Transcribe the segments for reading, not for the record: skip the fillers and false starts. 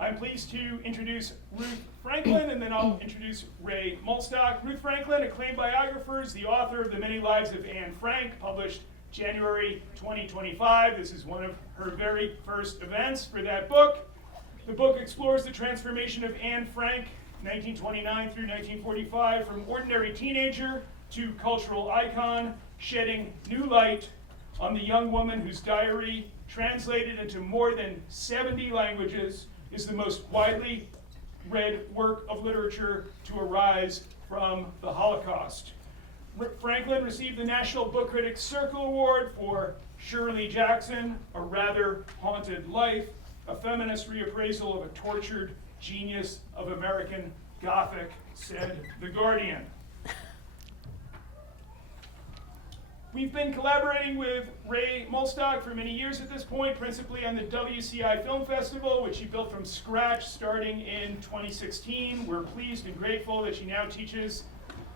I'm pleased to introduce Ruth Franklin, and then I'll introduce Ray Muhlstock. Ruth Franklin, acclaimed biographer, is the author of The Many Lives of Anne Frank, published January 2025. This is one of her very first events for that book. The book explores the transformation of Anne Frank, 1929 through 1945, from ordinary teenager to cultural icon, shedding new light on the young woman whose diary, translated into more than 70 languages, is the most widely read work of literature to arise from the Holocaust. Franklin received the National Book Critics Circle Award for Shirley Jackson, A Rather Haunted Life, a feminist reappraisal of a tortured genius of American Gothic, said The Guardian. We've been collaborating with Ray Muhlstock for many years at this point, principally on the WCI Film Festival, which she built from scratch starting in 2016. We're pleased and grateful that she now teaches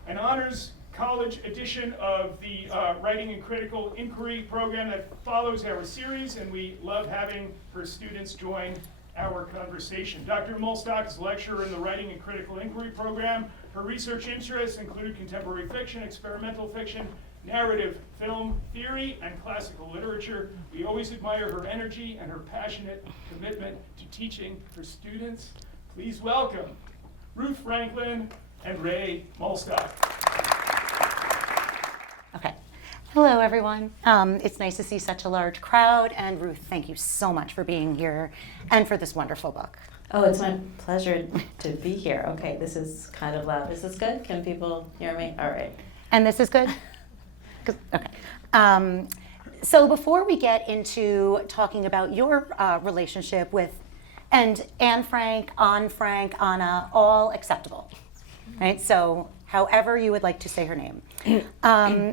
an honors college edition of the Writing and Critical Inquiry program that follows our series, and we love having her students join our conversation. Dr. Muhlstock is a lecturer in the Writing and Critical Inquiry program. Her research interests include contemporary fiction, experimental fiction, narrative film theory, and classical literature. We always admire her energy and her passionate commitment to teaching her students. Please welcome Ruth Franklin and Ray Muhlstock. Okay. Hello, everyone. It's nice to see such a large crowd. And Ruth, thank you so much for being here and for this wonderful book. Oh, it's my pleasure to be here. Okay, this is kind of loud. Is this good? Can people hear me? All right. And this is good? Okay. So before we get into talking about your relationship with, and Anne Frank, Anna, all acceptable, right? So however you would like to say her name.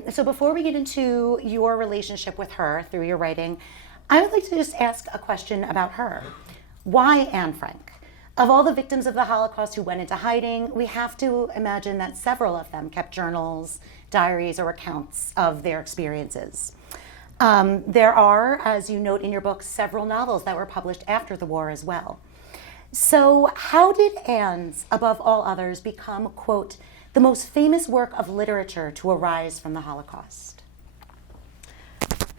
So before we get into your relationship with her through your writing, I would like to just ask a question about her. Why Anne Frank? Of all the victims of the Holocaust who went into hiding, we have to imagine that several of them kept journals, diaries, or accounts of their experiences. There are, as you note in your book, several novels that were published after the war as well. So how did Anne's, above all others, become, quote, the most famous work of literature to arise from the Holocaust?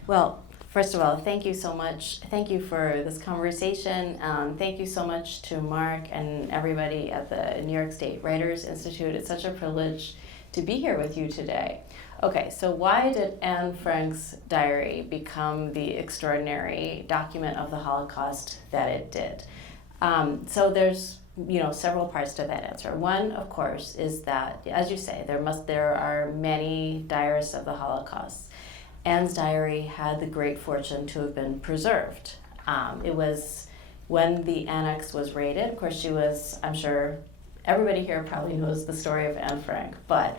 Well, first of all, thank you so much. Thank you for this conversation. Thank you so much to Mark and everybody at the New York State Writers Institute. It's such a privilege to be here with you today. Okay, so why did Anne Frank's diary become the extraordinary document of the Holocaust that it did? So there's several parts to that answer. One, of course, is that, as you say, there are many diarists of the Holocaust. Anne's diary had the great fortune to have been preserved. It was when the annex was raided. Of course, she was, I'm sure everybody here probably knows the story of Anne Frank, but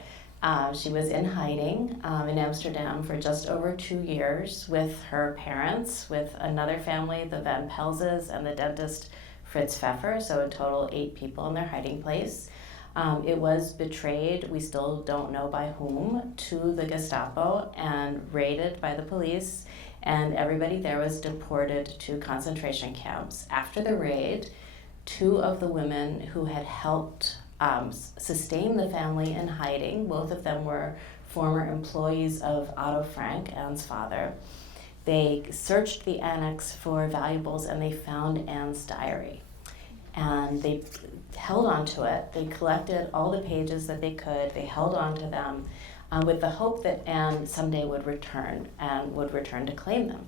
she was in hiding in Amsterdam for just over 2 years with her parents, with another family, the Van Pelzes, and the dentist Fritz Pfeffer, so in total 8 people in their hiding place. It was betrayed, we still don't know by whom, to the Gestapo and raided by the police, and everybody there was deported to concentration camps. After the raid, 2 of the women who had helped sustain the family in hiding, both of them were former employees of Otto Frank, Anne's father. They searched the annex for valuables and they found Anne's diary. And they held on to it. They collected all the pages that they could. They held on to them with the hope that Anne someday would return and would return to claim them.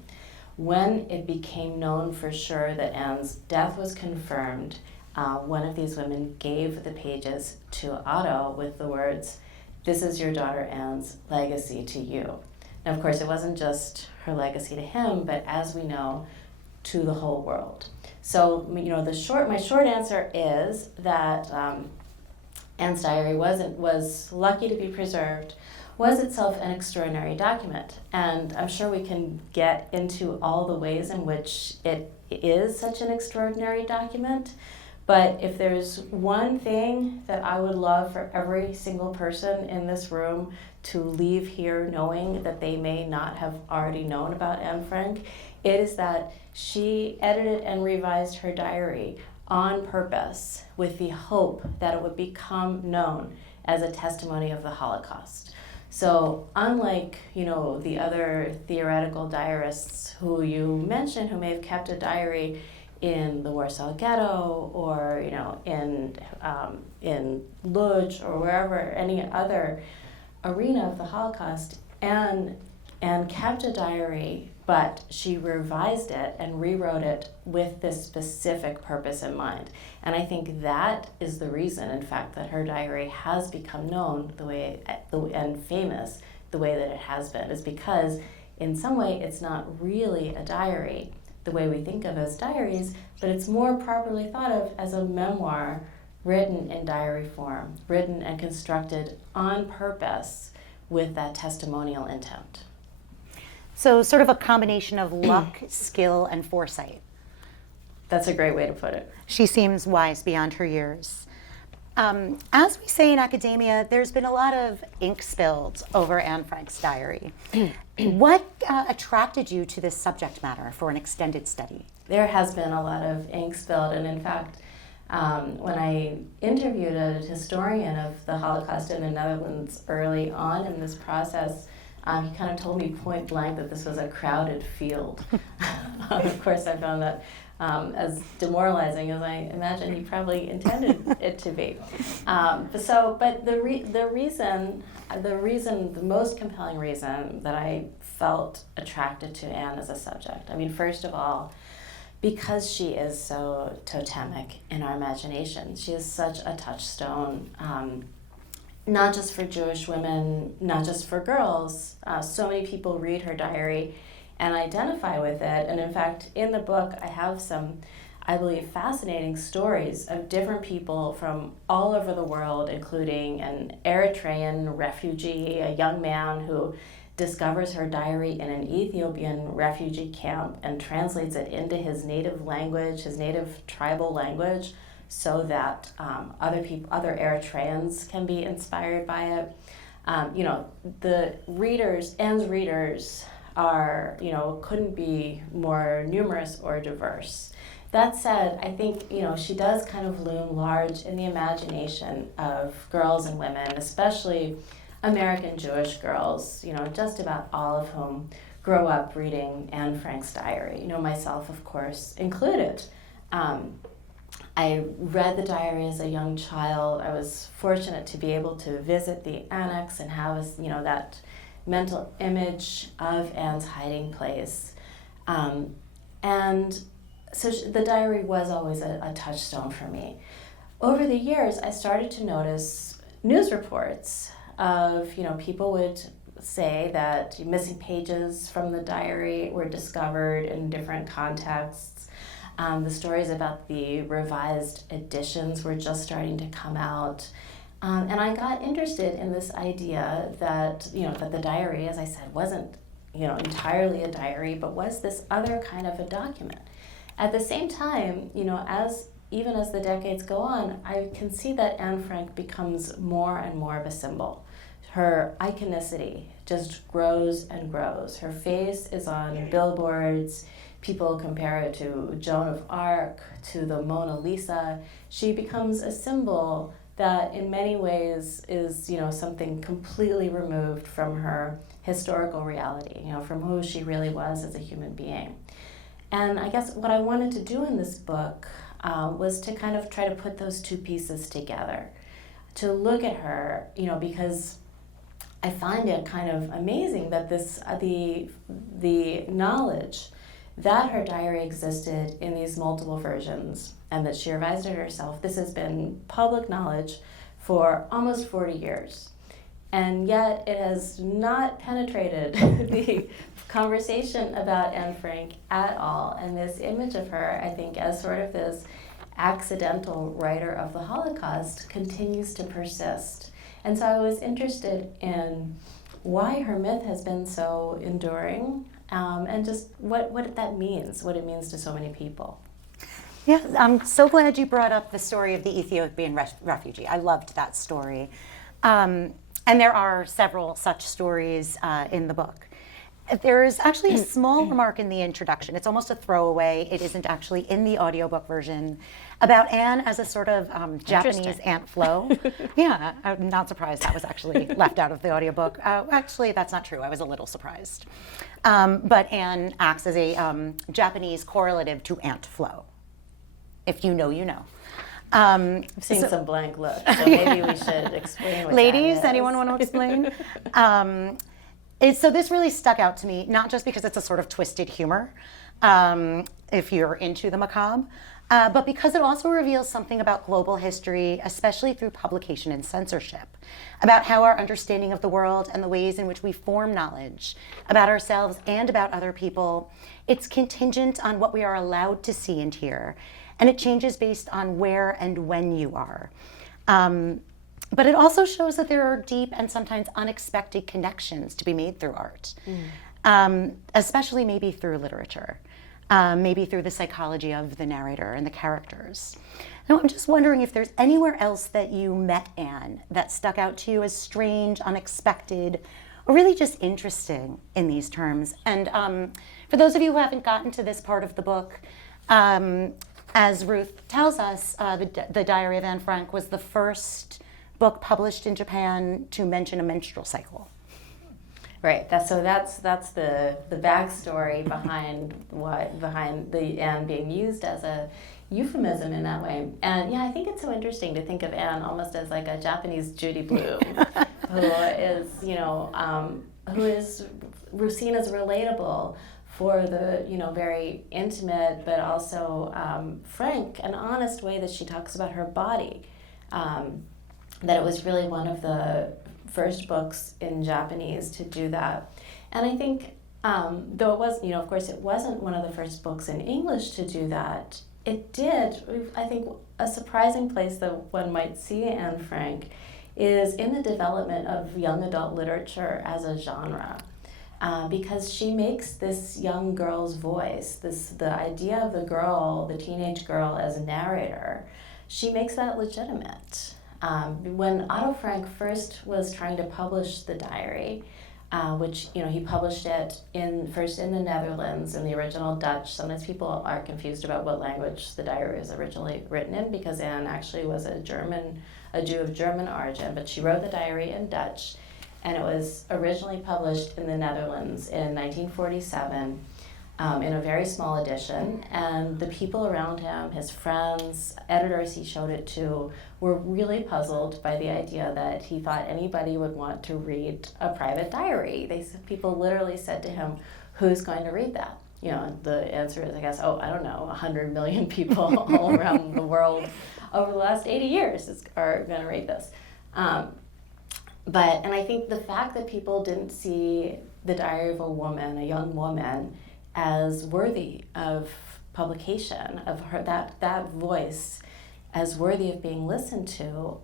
When it became known for sure that Anne's death was confirmed, one of these women gave the pages to Otto with the words, "This is your daughter Anne's legacy to you." Now, of course, it wasn't just her legacy to him, but as we know, to the whole world. So, my short answer is that Anne's diary was lucky to be preserved, was itself an extraordinary document. And I'm sure we can get into all the ways in which it is such an extraordinary document. But if there's one thing that I would love for every single person in this room to leave here knowing that they may not have already known about Anne Frank, it is that she edited and revised her diary on purpose with the hope that it would become known as a testimony of the Holocaust. So unlike, the other theoretical diarists who you mentioned who may have kept a diary in the Warsaw Ghetto or, in Lodz or wherever, any other arena of the Holocaust, and kept a diary, but she revised it and rewrote it with this specific purpose in mind. And I think that is the reason, in fact, that her diary has become known and famous the way that it has been, is because in some way it's not really a diary the way we think of as diaries, but it's more properly thought of as a memoir written in diary form, written and constructed on purpose with that testimonial intent. So sort of a combination of luck, skill, and foresight. That's a great way to put it. She seems wise beyond her years. As we say in academia, there's been a lot of ink spilled over Anne Frank's diary. What attracted you to this subject matter for an extended study? There has been a lot of ink spilled, and in fact, when I interviewed a historian of the Holocaust in the Netherlands early on in this process, he kind of told me point blank that this was a crowded field. Of course, I found that as demoralizing as I imagine he probably intended it to be. But the most compelling reason that I felt attracted to Anne as a subject, I mean, first of all, because she is so totemic in our imagination. She is such a touchstone, not just for Jewish women, not just for girls. So many people read her diary and identify with it. And in fact, in the book, I have some, I believe, fascinating stories of different people from all over the world, including an Eritrean refugee, a young man who discovers her diary in an Ethiopian refugee camp and translates it into his native language, his native tribal language, so that other Eritreans can be inspired by it. The readers, Anne's readers, are, couldn't be more numerous or diverse. That said, I think, she does kind of loom large in the imagination of girls and women, especially American Jewish girls, just about all of whom grow up reading Anne Frank's diary, myself, of course, included. I read the diary as a young child. I was fortunate to be able to visit the annex and have, that mental image of Anne's hiding place. And so the diary was always a touchstone for me. Over the years, I started to notice news reports of, people would say that missing pages from the diary were discovered in different contexts. The stories about the revised editions were just starting to come out. And I got interested in this idea that, that the diary, as I said, wasn't, entirely a diary, but was this other kind of a document. At the same time, even as the decades go on, I can see that Anne Frank becomes more and more of a symbol. Her iconicity just grows and grows. Her face is on billboards. People compare it to Joan of Arc, to the Mona Lisa. She becomes a symbol that in many ways is, something completely removed from her historical reality, from who she really was as a human being. And I guess what I wanted to do in this book was to kind of try to put those two pieces together, to look at her, because I find it kind of amazing that the knowledge that her diary existed in these multiple versions and that she revised it herself, this has been public knowledge for almost 40 years. And yet it has not penetrated the conversation about Anne Frank at all. And this image of her, I think, as sort of this accidental writer of the Holocaust continues to persist. And so I was interested in why her myth has been so enduring, and just what that means, what it means to so many people. Yeah, I'm so glad you brought up the story of the Ethiopian refugee. I loved that story. And there are several such stories in the book. There's actually a small remark in the introduction. It's almost a throwaway. It isn't actually in the audiobook version, about Anne as a sort of Japanese Aunt Flo. Yeah, I'm not surprised that was actually left out of the audiobook. Actually, that's not true. I was a little surprised. But Anne acts as a Japanese correlative to Aunt Flo. If you know, you know. I've seen some blank looks, so maybe we should explain what Ladies, that is. anyone want to explain? So this really stuck out to me, not just because it's a sort of twisted humor, if you're into the macabre, but because it also reveals something about global history, especially through publication and censorship, about how our understanding of the world and the ways in which we form knowledge about ourselves and about other people, it's contingent on what we are allowed to see and hear, and it changes based on where and when you are. But it also shows that there are deep and sometimes unexpected connections to be made through art, especially maybe through literature, maybe through the psychology of the narrator and the characters. Now, I'm just wondering if there's anywhere else that you met Anne that stuck out to you as strange, unexpected, or really just interesting in these terms. And for those of you who haven't gotten to this part of the book, as Ruth tells us, the Diary of Anne Frank was the first book published in Japan to mention a menstrual cycle. Right. That's the backstory behind the Anne being used as a euphemism in that way. And yeah, I think it's so interesting to think of Anne almost as like a Japanese Judy Blume, who is seen as relatable for the very intimate but also frank and honest way that she talks about her body. That it was really one of the first books in Japanese to do that. And I think, though it was, of course it wasn't one of the first books in English to do that, it did, I think, a surprising place that one might see Anne Frank is in the development of young adult literature as a genre. Because she makes this young girl's voice, the idea of the teenage girl as a narrator, she makes that legitimate. When Otto Frank first was trying to publish the diary, which he published it first in the Netherlands in the original Dutch. Sometimes people are confused about what language the diary was originally written in, because Anne actually was a Jew of German origin, but she wrote the diary in Dutch, and it was originally published in the Netherlands in 1947. In a very small edition, and the people around him, his friends, editors he showed it to, were really puzzled by the idea that he thought anybody would want to read a private diary. People literally said to him, "Who's going to read that?" The answer is, I guess, I don't know, 100 million people all around the world over the last 80 years are going to read this. And I think the fact that people didn't see the diary of a young woman, as worthy of publication, of her that voice as worthy of being listened to,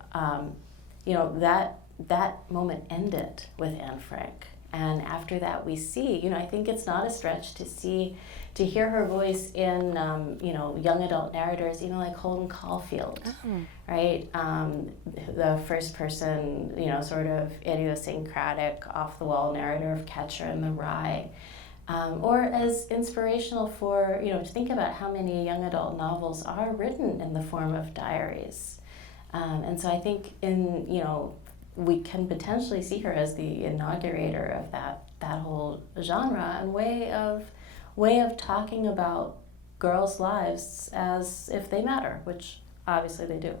that moment ended with Anne Frank. And after that we see, I think it's not a stretch to hear her voice in, young adult narrators, even like Holden Caulfield, right? The first person, sort of idiosyncratic, off-the-wall narrator of Catcher in the Rye. Or as inspirational for, to think about how many young adult novels are written in the form of diaries. And so I think we can potentially see her as the inaugurator of that whole genre and way of talking about girls' lives as if they matter, which obviously they do.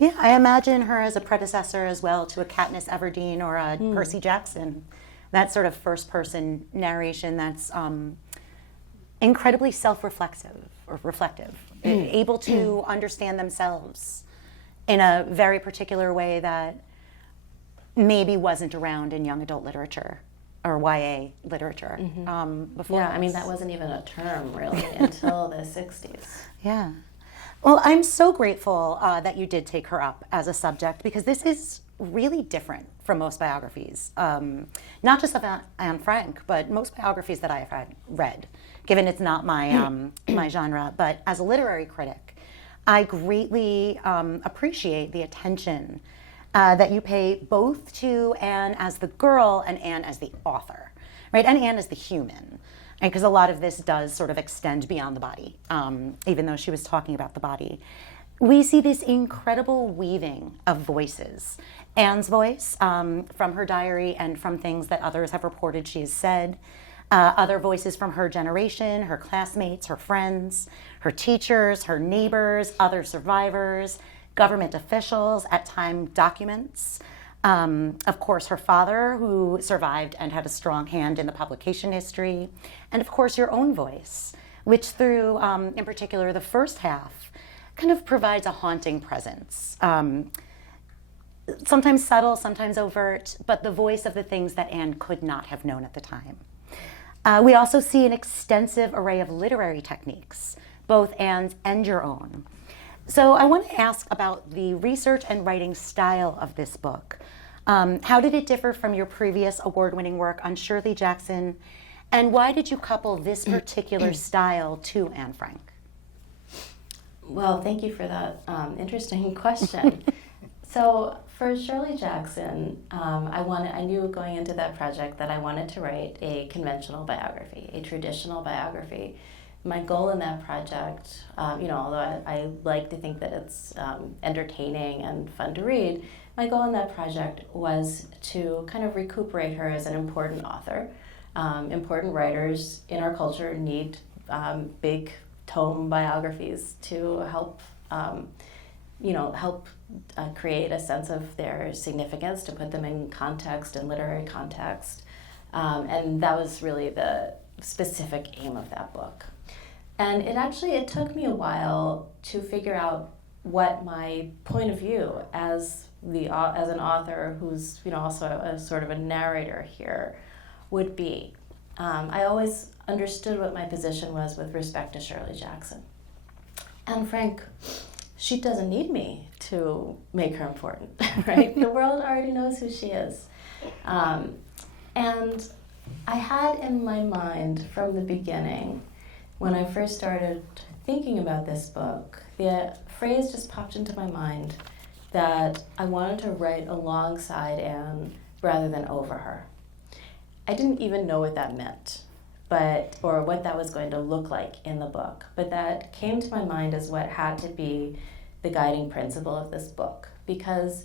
Yeah, I imagine her as a predecessor as well to a Katniss Everdeen or a Percy Jackson. That sort of first-person narration that's incredibly self-reflective or reflective, able to understand themselves in a very particular way that maybe wasn't around in young adult literature or YA literature before. Yeah, that wasn't even a term really until the 60s. Yeah. Well, I'm so grateful that you did take her up as a subject, because this is really different from most biographies, not just of Anne Frank, but most biographies that I have read, given it's not my my genre. But as a literary critic, I greatly appreciate the attention that you pay both to Anne as the girl and Anne as the author, right? And Anne is the human, right? Because a lot of this does sort of extend beyond the body, even though she was talking about the body. We see this incredible weaving of voices. Anne's voice from her diary and from things that others have reported she has said. Other voices from her generation, her classmates, her friends, her teachers, her neighbors, other survivors, government officials, at time documents. Of course, her father, who survived and had a strong hand in the publication history. And of course, your own voice, which through, in particular, the first half, kind of provides a haunting presence. Sometimes subtle, sometimes overt, but the voice of the things that Anne could not have known at the time. We also see an extensive array of literary techniques, both Anne's and your own. So I want to ask about the research and writing style of this book. How did it differ from your previous award-winning work on Shirley Jackson, and why did you couple this particular style to Anne Frank? Well, thank you for that interesting question. So for Shirley Jackson, I knew going into that project that I wanted to write a conventional biography, a traditional biography. My goal in that project, although I like to think that it's entertaining and fun to read, my goal in that project was to kind of recuperate her as an important author. Important writers in our culture need big tome biographies to help create a sense of their significance, to put them in context, in literary context. And that was really the specific aim of that book. And it took me a while to figure out what my point of view as an author who's also a sort of a narrator here would be. I always understood what my position was with respect to Shirley Jackson. Anne Frank, she doesn't need me to make her important, right? The world already knows who she is. And I had in my mind from the beginning, when I first started thinking about this book, the phrase just popped into my mind that I wanted to write alongside Anne rather than over her. I didn't even know what that meant, or what that was going to look like in the book, but that came to my mind as what had to be the guiding principle of this book, because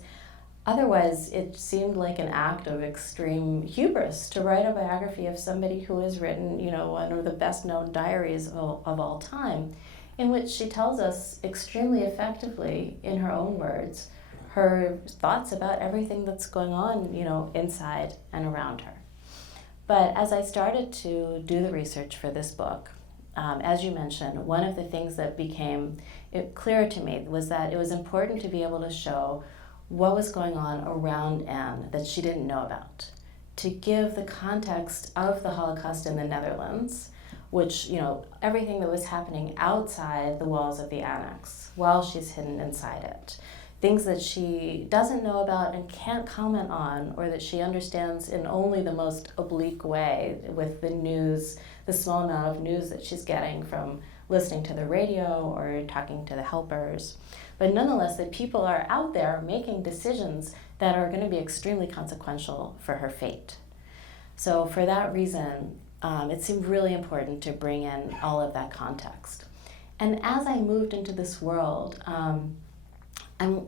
otherwise it seemed like an act of extreme hubris to write a biography of somebody who has written, one of the best known diaries of all time, in which she tells us extremely effectively, in her own words, her thoughts about everything that's going on, inside and around her. But as I started to do the research for this book, as you mentioned, one of the things that became clear to me was that it was important to be able to show what was going on around Anne that she didn't know about, to give the context of the Holocaust in the Netherlands, which, everything that was happening outside the walls of the annex while she's hidden inside it. Things that she doesn't know about and can't comment on, or that she understands in only the most oblique way with the news, the small amount of news that she's getting from listening to the radio or talking to the helpers. But nonetheless, that people are out there making decisions that are going to be extremely consequential for her fate. So for that reason, it seemed really important to bring in all of that context. And as I moved into this world,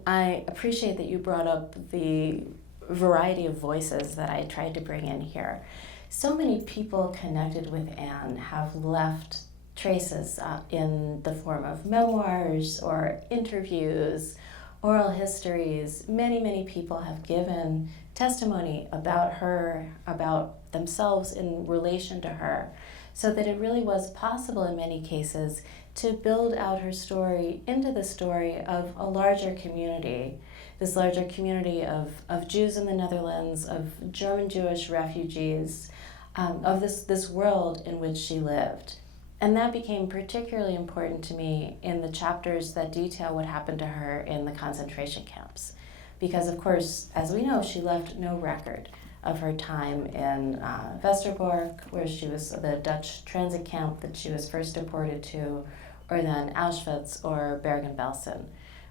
I appreciate that you brought up the variety of voices that I tried to bring in here. So many people connected with Anne have left traces in the form of memoirs or interviews, oral histories. Many, many people have given testimony about her, about themselves in relation to her, so that it really was possible in many cases to build out her story into the story of a larger community, this larger community of Jews in the Netherlands, of German Jewish refugees, of this world in which she lived. And that became particularly important to me in the chapters that detail what happened to her in the concentration camps. Because, of course, as we know, she left no record of her time in Westerbork, where she was the Dutch transit camp that she was first deported to, or then Auschwitz or Bergen-Belsen,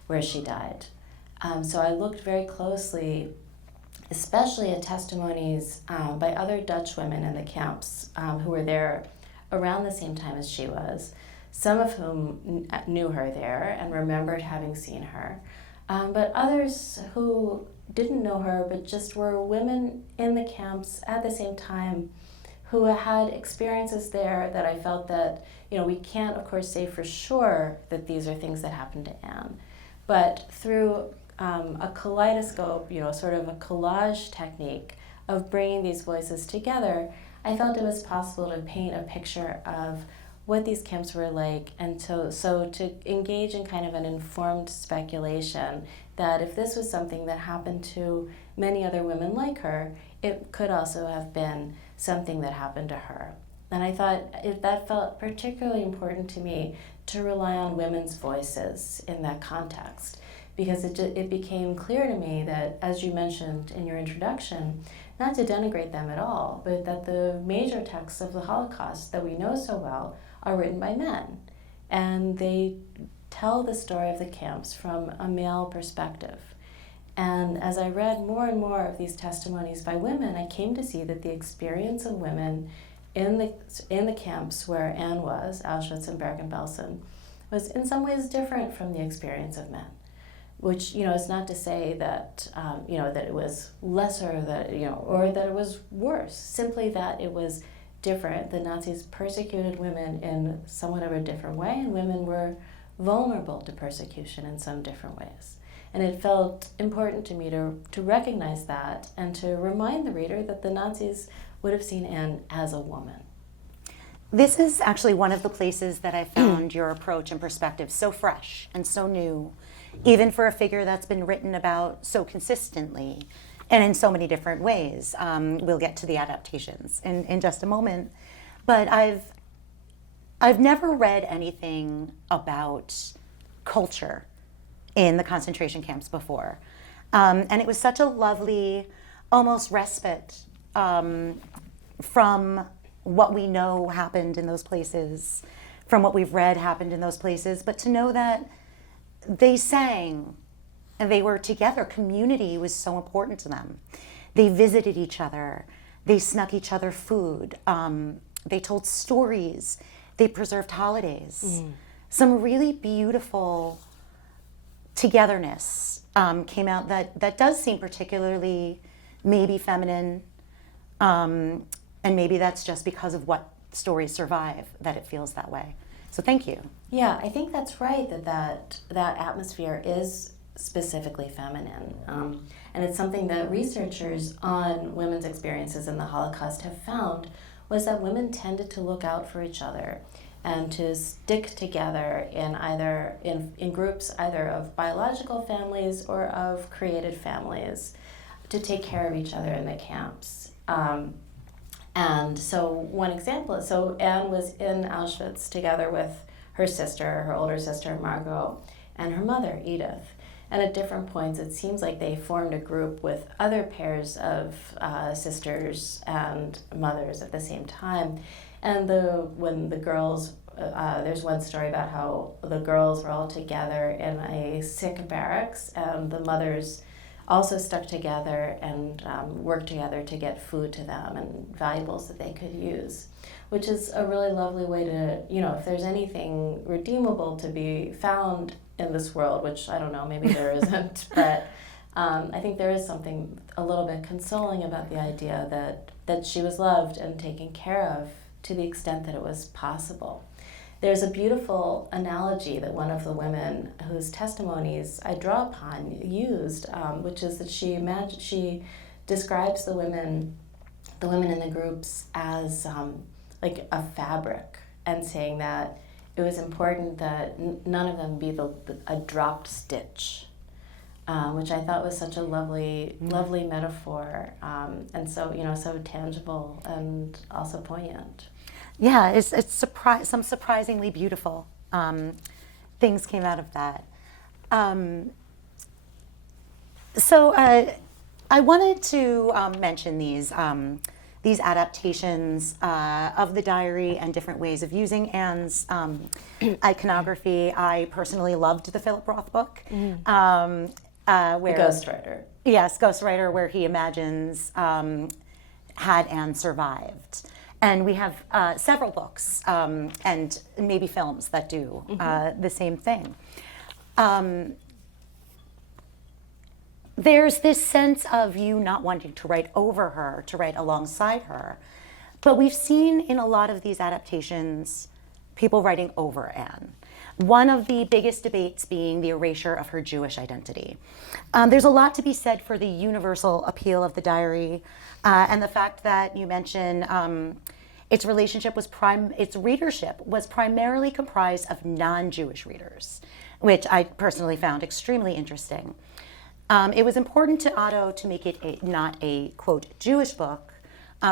where she died. So I looked very closely especially at testimonies by other Dutch women in the camps who were there around the same time as she was, some of whom knew her there and remembered having seen her, but others who didn't know her but just were women in the camps at the same time who had experiences there that I felt that, we can't, of course, say for sure that these are things that happened to Anne, but through a kaleidoscope, sort of a collage technique of bringing these voices together, I felt it was possible to paint a picture of what these camps were like, and so to engage in kind of an informed speculation that if this was something that happened to many other women like her, it could also have been something that happened to her. And I thought that felt particularly important to me to rely on women's voices in that context, because it became clear to me that, as you mentioned in your introduction, not to denigrate them at all, but that the major texts of the Holocaust that we know so well are written by men. And they tell the story of the camps from a male perspective. And as I read more and more of these testimonies by women, I came to see that the experience of women in the camps where Anne was, Auschwitz and Bergen-Belsen, was in some ways different from the experience of men. Which, is not to say that, that it was lesser, or that it was worse, simply that it was different. The Nazis persecuted women in somewhat of a different way, and women were vulnerable to persecution in some different ways. And it felt important to me to recognize that and to remind the reader that the Nazis would have seen Anne as a woman. This is actually one of the places that I found your approach and perspective so fresh and so new, even for a figure that's been written about so consistently and in so many different ways. We'll get to the adaptations in just a moment. But I've never read anything about culture in the concentration camps before. And it was such a lovely, almost respite from what we know happened in those places, from what we've read happened in those places, but to know that they sang and they were together. Community was so important to them. They visited each other. They snuck each other food. They told stories. They preserved holidays. Some really beautiful togetherness came out that does seem particularly maybe feminine, and maybe that's just because of what stories survive that it feels that way. So thank you. Yeah, I think that's right, that atmosphere is specifically feminine. And it's something that researchers on women's experiences in the Holocaust have found was that women tended to look out for each other and to stick together in groups either of biological families or of created families to take care of each other in the camps. And so one example is, so Anne was in Auschwitz together with her sister, her older sister, Margot, and her mother, Edith. And at different points, it seems like they formed a group with other pairs of sisters and mothers at the same time. And when the girls, there's one story about how the girls were all together in a sick barracks, and the mothers also stuck together and worked together to get food to them and valuables that they could use, which is a really lovely way to, if there's anything redeemable to be found in this world, which I don't know, maybe there isn't, but I think there is something a little bit consoling about the idea that she was loved and taken care of to the extent that it was possible. There's a beautiful analogy that one of the women whose testimonies I draw upon used, which is that she describes the women in the groups as like a fabric, and saying that it was important that none of them be a dropped stitch, which I thought was such a lovely metaphor, and so so tangible and also poignant. Yeah, it's some surprisingly beautiful things came out of that. So I wanted to mention these adaptations of the diary and different ways of using Anne's iconography. I personally loved the Philip Roth book. The ghostwriter. Yes, ghostwriter, where he imagines had Anne survived. And we have several books and maybe films that do the same thing. There's this sense of you not wanting to write over her, to write alongside her. But we've seen in a lot of these adaptations people writing over Anne. One of the biggest debates being the erasure of her Jewish identity. There's a lot to be said for the universal appeal of the diary and the fact that you mentioned its readership was primarily comprised of non-Jewish readers, which I personally found extremely interesting. It was important to Otto to make it not a, quote, Jewish book,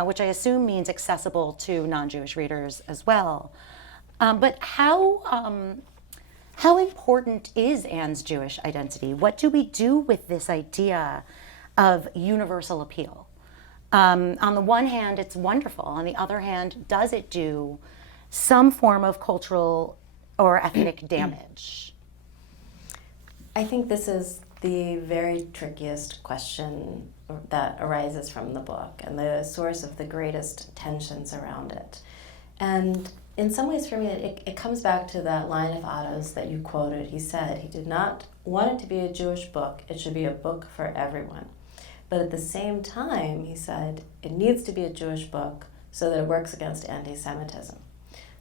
which I assume means accessible to non-Jewish readers as well. But how important is Anne's Jewish identity? What do we do with this idea of universal appeal? On the one hand, it's wonderful. On the other hand, does it do some form of cultural or ethnic damage? I think this is the very trickiest question that arises from the book and the source of the greatest tensions around it. And in some ways, for me, it comes back to that line of Otto's that you quoted. He said he did not want it to be a Jewish book. It should be a book for everyone. But at the same time, he said, it needs to be a Jewish book so that it works against anti-Semitism.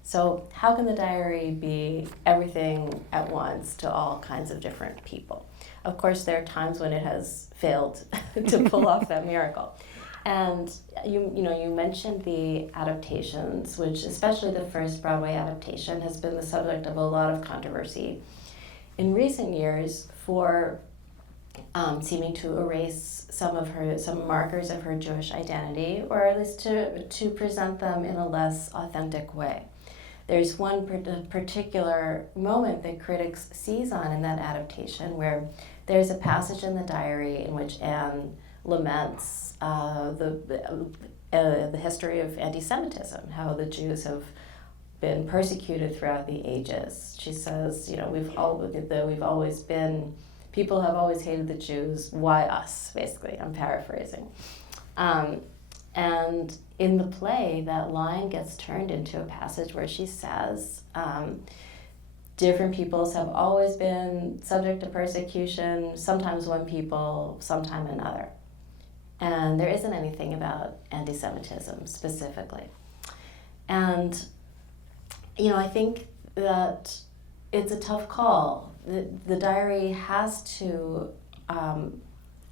So how can the diary be everything at once to all kinds of different people? Of course, there are times when it has failed to pull off that miracle. And you mentioned the adaptations, which especially the first Broadway adaptation has been the subject of a lot of controversy in recent years for seeming to erase some markers of her Jewish identity, or at least to present them in a less authentic way. There's one particular moment that critics seize on in that adaptation where there's a passage in the diary in which Anne laments the history of anti-Semitism, how the Jews have been persecuted throughout the ages. She says, people have always hated the Jews, why us, basically, I'm paraphrasing. And in the play, that line gets turned into a passage where she says, different peoples have always been subject to persecution, sometimes one people, sometime another. And there isn't anything about anti-Semitism specifically. And, I think that it's a tough call. The diary has to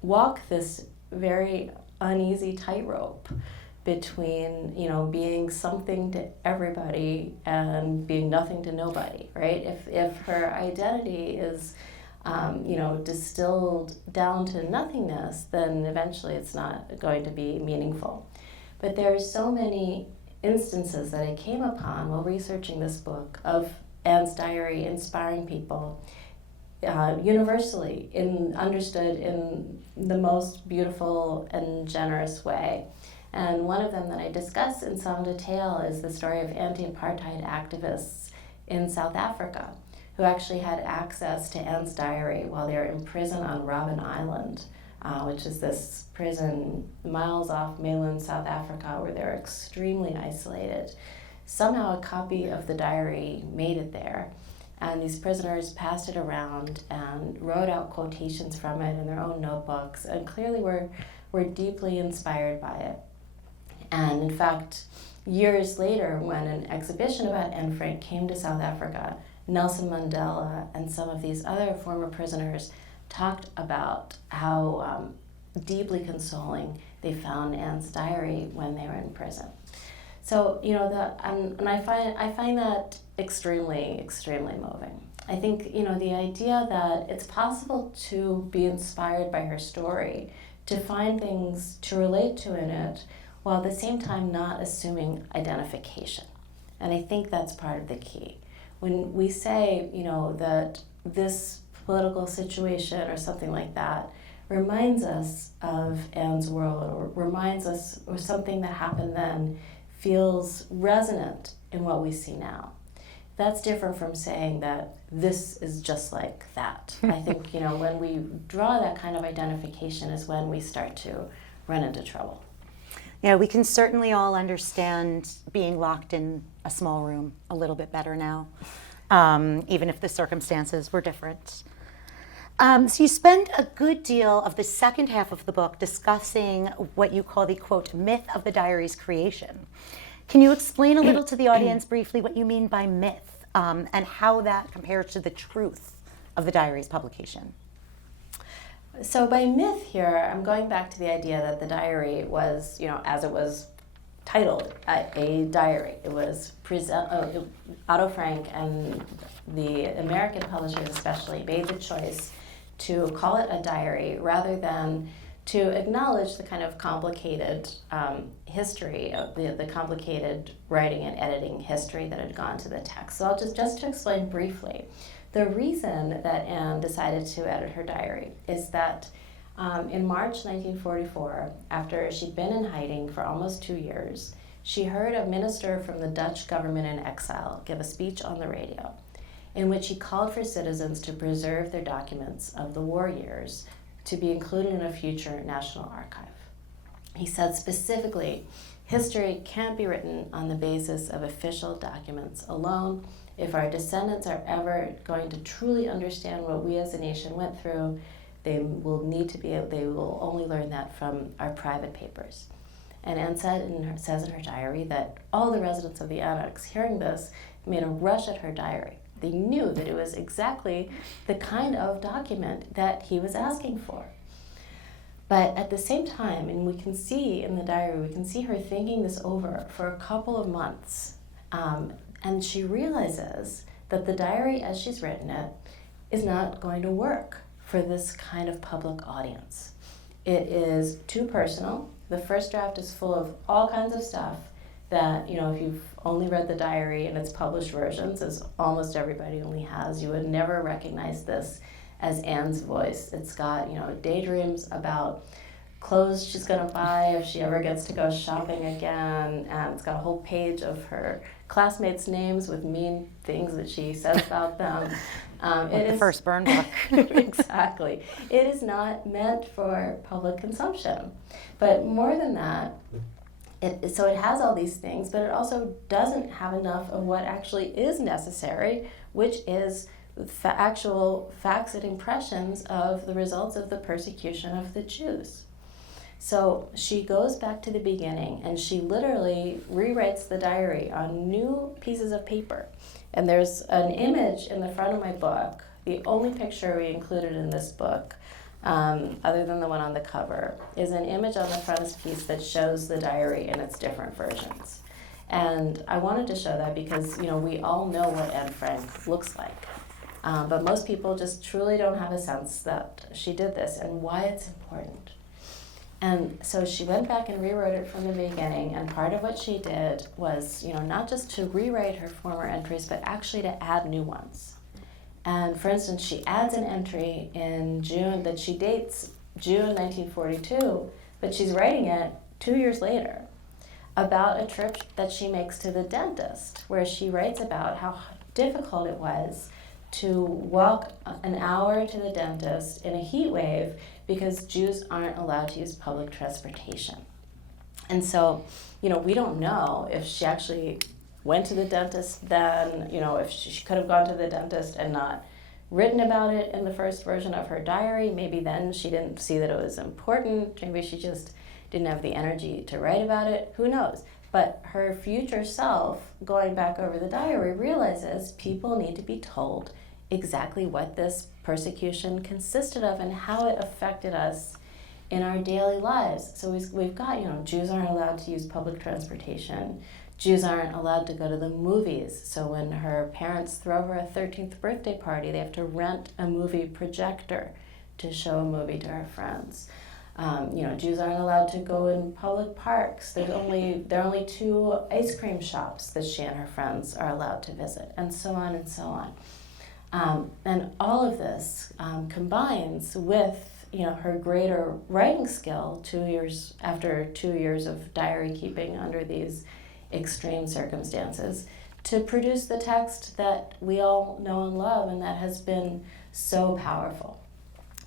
walk this very uneasy tightrope between, being something to everybody and being nothing to nobody, right? If her identity is, distilled down to nothingness, then eventually it's not going to be meaningful. But there are so many instances that I came upon while researching this book of Anne's diary inspiring people universally, understood in the most beautiful and generous way. And one of them that I discuss in some detail is the story of anti-apartheid activists in South Africa who actually had access to Anne's diary while they were in prison on Robben Island, which is this prison miles off mainland South Africa where they're extremely isolated. Somehow a copy of the diary made it there, and these prisoners passed it around and wrote out quotations from it in their own notebooks, and clearly were deeply inspired by it. And in fact, years later, when an exhibition about Anne Frank came to South Africa, Nelson Mandela and some of these other former prisoners talked about how deeply consoling they found Anne's diary when they were in prison. So, and I find that extremely, extremely moving. I think, the idea that it's possible to be inspired by her story, to find things to relate to in it, while at the same time not assuming identification. And I think that's part of the key. When we say, that this political situation or something like that reminds us of Anne's world, or reminds us of something that happened then, feels resonant in what we see now. that's different from saying that this is just like that. I think, when we draw that kind of identification is when we start to run into trouble. Yeah, we can certainly all understand being locked in a small room a little bit better now, even if the circumstances were different. So you spend a good deal of the second half of the book discussing what you call the, quote, myth of the diary's creation. Can you explain a little to the audience briefly what you mean by myth and how that compares to the truth of the diary's publication? So by myth here, I'm going back to the idea that the diary was, as it was titled, a diary. It was Otto Frank and the American publishers especially made the choice to call it a diary rather than to acknowledge the kind of complicated history of the complicated writing and editing history that had gone to the text. So I'll just to explain briefly. The reason that Anne decided to edit her diary is that in March 1944, after she'd been in hiding for almost 2 years, she heard a minister from the Dutch government in exile give a speech on the radio in which he called for citizens to preserve their documents of the war years to be included in a future national archive. He said specifically, history can't be written on the basis of official documents alone. If our descendants are ever going to truly understand what we as a nation went through, they will only learn that from our private papers. And Anne says in her diary that all the residents of the annex hearing this made a rush at her diary. They knew that it was exactly the kind of document that he was asking for. But at the same time, and we can see in the diary, we can see her thinking this over for a couple of months. And she realizes that the diary, as she's written it, is not going to work for this kind of public audience. It is too personal. The first draft is full of all kinds of stuff that, if you've only read the diary in its published versions, as almost everybody only has, you would never recognize this as Anne's voice. It's got, daydreams about clothes she's going to buy if she ever gets to go shopping again, and it's got a whole page of her classmates' names with mean things that she says about them. Like the first burn book. Exactly. It is not meant for public consumption. But more than that, so it has all these things, but it also doesn't have enough of what actually is necessary, which is actual facts and impressions of the results of the persecution of the Jews. So she goes back to the beginning and she literally rewrites the diary on new pieces of paper. And there's an image in the front of my book, the only picture we included in this book, other than the one on the cover, is an image on the frontispiece that shows the diary in its different versions. And I wanted to show that because, we all know what Anne Frank looks like. But most people just truly don't have a sense that she did this and why it's important. And so she went back and rewrote it from the beginning, and part of what she did was, not just to rewrite her former entries, but actually to add new ones. And for instance, she adds an entry in June that she dates June 1942, but she's writing it 2 years later about a trip that she makes to the dentist, where she writes about how difficult it was to walk an hour to the dentist in a heat wave because Jews aren't allowed to use public transportation. And so, we don't know if she actually went to the dentist then, if she could have gone to the dentist and not written about it in the first version of her diary. Maybe then she didn't see that it was important. Maybe she just didn't have the energy to write about it. Who knows? But her future self, going back over the diary, realizes people need to be told exactly what this persecution consisted of and how it affected us in our daily lives. So we've got, Jews aren't allowed to use public transportation. Jews aren't allowed to go to the movies. So when her parents throw her a 13th birthday party, they have to rent a movie projector to show a movie to her friends. Jews aren't allowed to go in public parks. There are only 2 ice cream shops that she and her friends are allowed to visit, and so on and so on. And all of this combines with her greater writing skill 2 years after 2 years of diary keeping under these extreme circumstances to produce the text that we all know and love and that has been so powerful.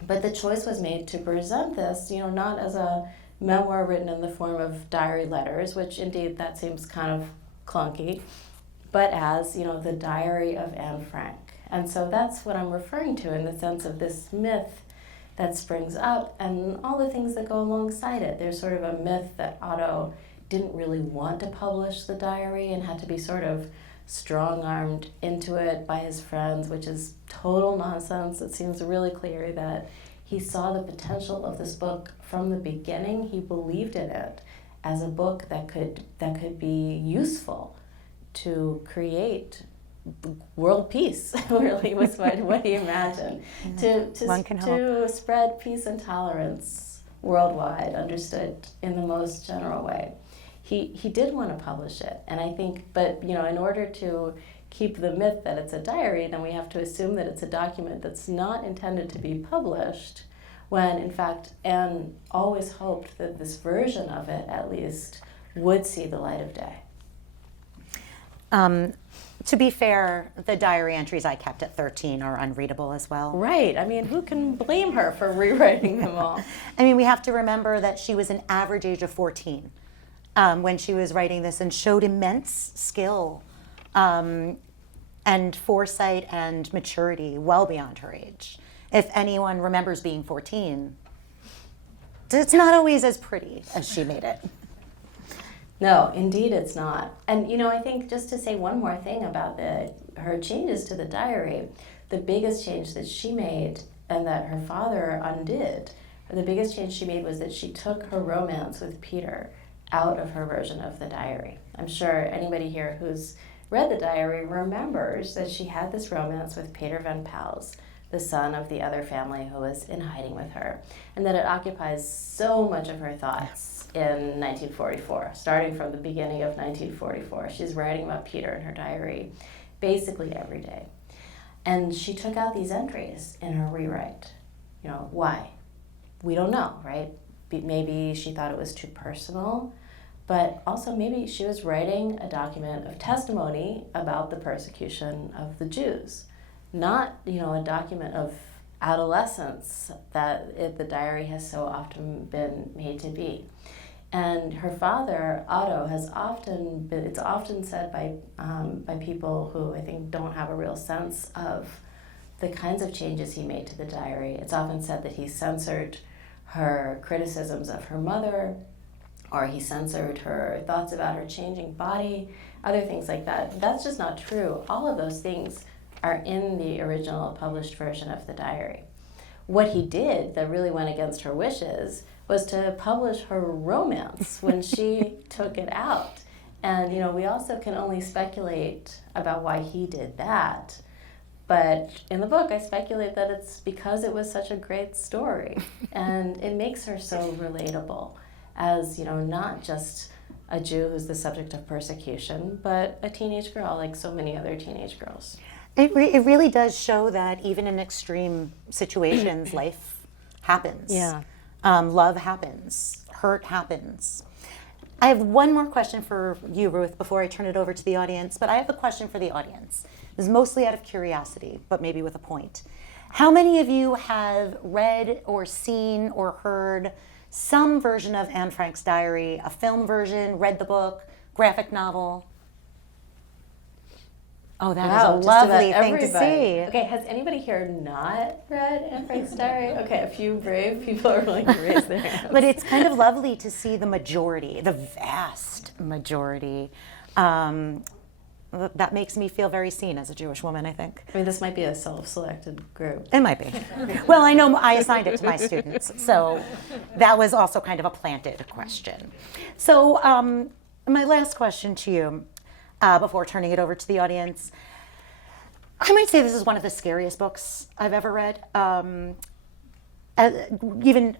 But the choice was made to present this, not as a memoir written in the form of diary letters, which indeed that seems kind of clunky, but as, the diary of Anne Frank. And so that's what I'm referring to in the sense of this myth that springs up and all the things that go alongside it. There's sort of a myth that Otto didn't really want to publish the diary and had to be sort of strong-armed into it by his friends, which is total nonsense. It seems really clear that he saw the potential of this book from the beginning. He believed in it as a book that could be useful to create world peace. Really was what he imagined. To spread peace and tolerance worldwide, understood in the most general way. He did want to publish it, and I think, but in order to keep the myth that it's a diary, then we have to assume that it's a document that's not intended to be published, when in fact Anne always hoped that this version of it, at least, would see the light of day. To be fair, the diary entries I kept at 13 are unreadable as well. Right. I mean, who can blame her for rewriting them all? I mean, we have to remember that she was an average age of 14 when she was writing this, and showed immense skill and foresight and maturity well beyond her age. If anyone remembers being 14, it's not always as pretty as she made it. No, indeed it's not. And I think just to say one more thing about her changes to the diary, the biggest change that she made and that her father undid, the biggest change she made was that she took her romance with Peter out of her version of the diary. I'm sure anybody here who's read the diary remembers that she had this romance with Peter Van Pels, the son of the other family who was in hiding with her, and that it occupies so much of her thoughts in 1944, starting from the beginning of 1944. She's writing about Peter in her diary basically every day. And she took out these entries in her rewrite. Why? We don't know, right? Maybe she thought it was too personal, but also maybe she was writing a document of testimony about the persecution of the Jews, not, a document of adolescence that the diary has so often been made to be. And her father, Otto, it's often said by people who I think don't have a real sense of the kinds of changes he made to the diary. It's often said that he censored her criticisms of her mother, or he censored her thoughts about her changing body, other things like that. That's just not true. All of those things are in the original published version of the diary. What he did that really went against her wishes was to publish her romance when she took it out. And, we also can only speculate about why he did that. But in the book, I speculate that it's because it was such a great story. And it makes her so relatable as, not just a Jew who's the subject of persecution, but a teenage girl like so many other teenage girls. It really does show that even in extreme situations, life happens. Yeah. Love happens. Hurt happens. I have one more question for you, Ruth, before I turn it over to the audience, but I have a question for the audience. This is mostly out of curiosity, but maybe with a point. How many of you have read or seen or heard some version of Anne Frank's diary, a film version, read the book, graphic novel? Oh, that is a lovely thing to see. Okay, has anybody here not read Anne Frank's diary? Okay, a few brave people are willing to raise their hands. But it's kind of lovely to see the majority, the vast majority. That makes me feel very seen as a Jewish woman, I think. I mean, this might be a self-selected group. It might be. Well, I know I assigned it to my students, so that was also kind of a planted question. So my last question to you, before turning it over to the audience, I might say this is one of the scariest books I've ever read, even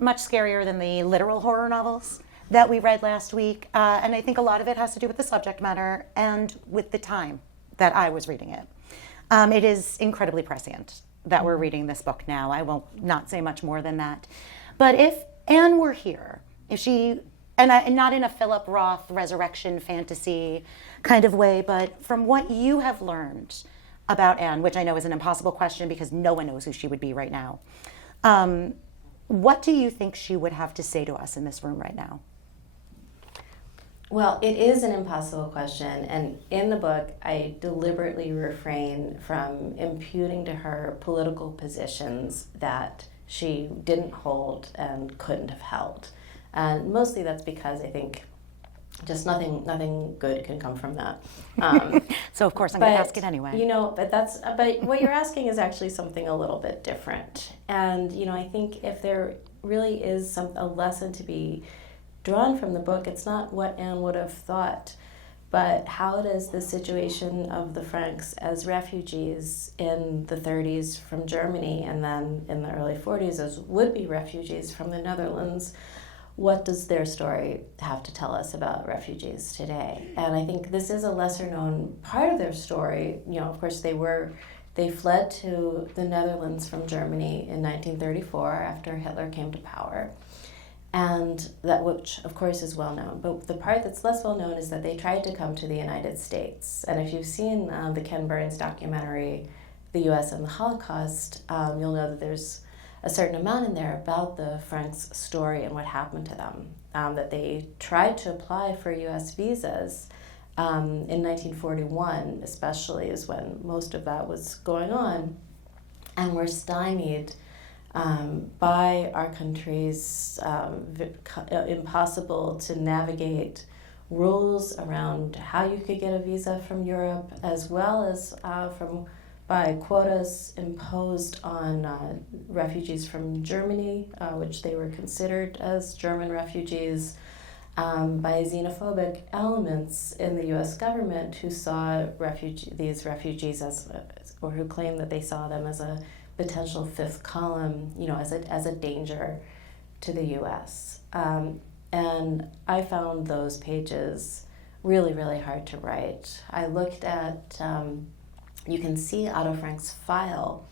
much scarier than the literal horror novels that we read last week. And I think a lot of it has to do with the subject matter and with the time that I was reading it. It is incredibly prescient that we're reading this book now. I will not say much more than that. But if Anne were here, if she and not in a Philip Roth resurrection fantasy kind of way, but from what you have learned about Anne, which I know is an impossible question because no one knows who she would be right now. What do you think she would have to say to us in this room right now? Well, it is an impossible question, and in the book, I deliberately refrain from imputing to her political positions that she didn't hold and couldn't have held. And mostly that's because I think just nothing good can come from that. So of course I'm going to ask it anyway. You know, but what you're asking is actually something a little bit different. And you know, I think if there really is a lesson to be drawn from the book, it's not what Anne would have thought, but how does the situation of the Franks as refugees in the 30s from Germany and then in the early 40s as would-be refugees from the Netherlands, what does their story have to tell us about refugees today? And I think this is a lesser-known part of their story. You know, of course, they fled to the Netherlands from Germany in 1934 after Hitler came to power. And that, which of course is well known, but the part that's less well known is that they tried to come to the United States. And if you've seen the Ken Burns documentary, The U.S. and the Holocaust, you'll know that there's a certain amount in there about the Franks' story and what happened to them. That they tried to apply for U.S. visas in 1941, especially, is when most of that was going on, and were stymied by our country's impossible to navigate rules around how you could get a visa from Europe, as well as by quotas imposed on refugees from Germany, which they were considered as German refugees, by xenophobic elements in the U.S. government who saw these refugees or who claimed that they saw them as a potential fifth column, you know, as a danger to the U.S. And I found those pages really, really hard to write. I looked at, you can see Otto Frank's file.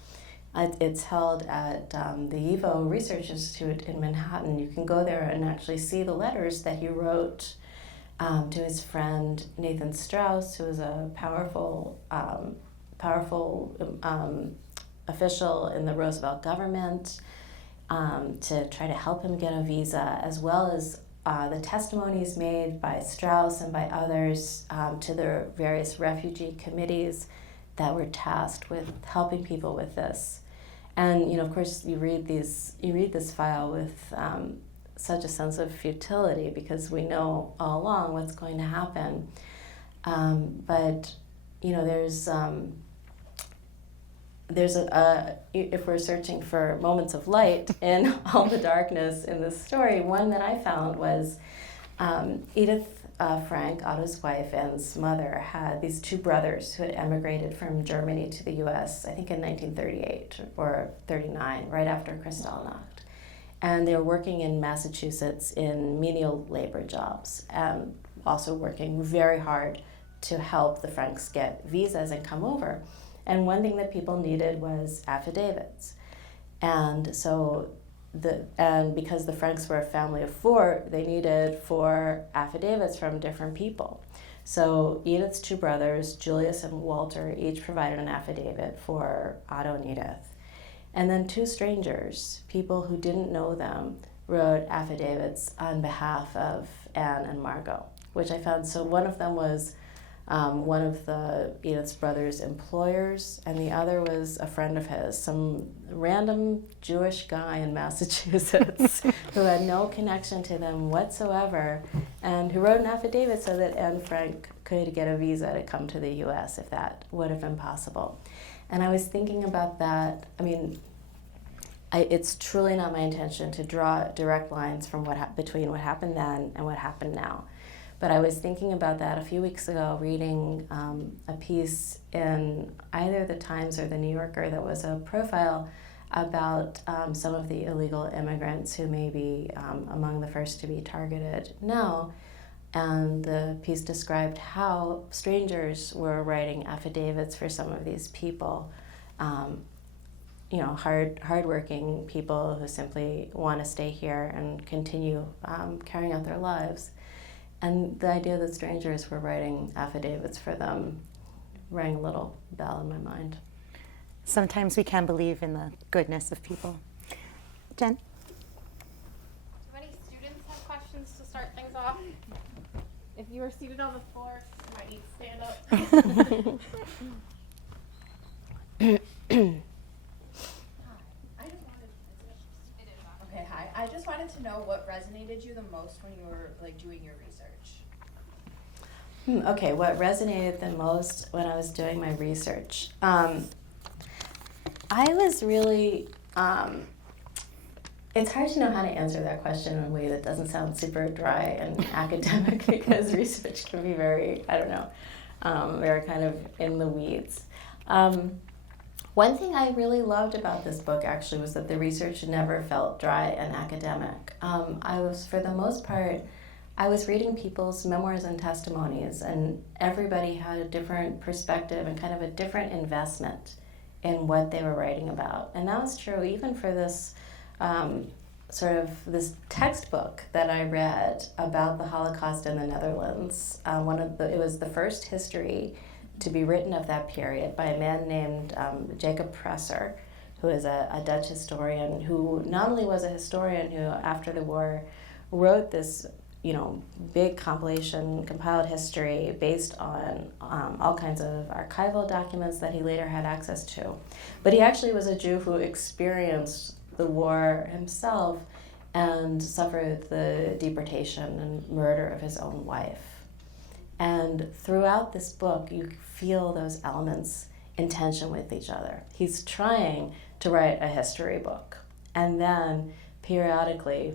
It's held at the YIVO Research Institute in Manhattan. You can go there and actually see the letters that he wrote to his friend Nathan Strauss, who was a powerful official in the Roosevelt government, to try to help him get a visa, as well as the testimonies made by Strauss and by others to the various refugee committees that were tasked with helping people with this. And you know, of course, you read this file with such a sense of futility because we know all along what's going to happen. But you know, there's if we're searching for moments of light in all the darkness in this story, one that I found was Edith Frank, Otto's wife, Anne's mother, had these two brothers who had emigrated from Germany to the U.S., I think in 1938 or 39, right after Kristallnacht. And they were working in Massachusetts in menial labor jobs, and also working very hard to help the Franks get visas and come over. And one thing that people needed was affidavits. And so because the Franks were a family of four, they needed 4 affidavits from different people. So Edith's 2 brothers, Julius and Walter, each provided an affidavit for Otto and Edith. And then 2 strangers, people who didn't know them, wrote affidavits on behalf of Anne and Margot, which I found. So one of them was one of the Edith's brothers' employers, and the other was a friend of his, some random Jewish guy in Massachusetts who had no connection to them whatsoever, and who wrote an affidavit so that Anne Frank could get a visa to come to the U.S. if that would have been possible. And I was thinking about that. I mean, it's truly not my intention to draw direct lines from between what happened then and what happened now. But I was thinking about that a few weeks ago, reading a piece in either the Times or the New Yorker that was a profile about some of the illegal immigrants who may be among the first to be targeted now. And the piece described how strangers were writing affidavits for some of these people hardworking people who simply want to stay here and continue carrying out their lives. And the idea that strangers were writing affidavits for them rang a little bell in my mind. Sometimes we can believe in the goodness of people. Jen? Do any students have questions to start things off? If you were seated on the floor, you might need to stand up. Hi. I just wanted to know what resonated you the most when you were doing your research. Okay, what resonated the most when I was doing my research? I was really, it's hard to know how to answer that question in a way that doesn't sound super dry and academic because research can be very, very kind of in the weeds. One thing I really loved about this book actually was that the research never felt dry and academic. For the most part, I was reading people's memoirs and testimonies, and everybody had a different perspective and kind of a different investment in what they were writing about. And that was true even for this this textbook that I read about the Holocaust in the Netherlands. It was the first history to be written of that period by a man named Jacob Presser, who is a Dutch historian who not only was a historian who, after the war, wrote this big compiled history based on all kinds of archival documents that he later had access to. But he actually was a Jew who experienced the war himself and suffered the deportation and murder of his own wife. And throughout this book, you feel those elements in tension with each other. He's trying to write a history book. And then periodically,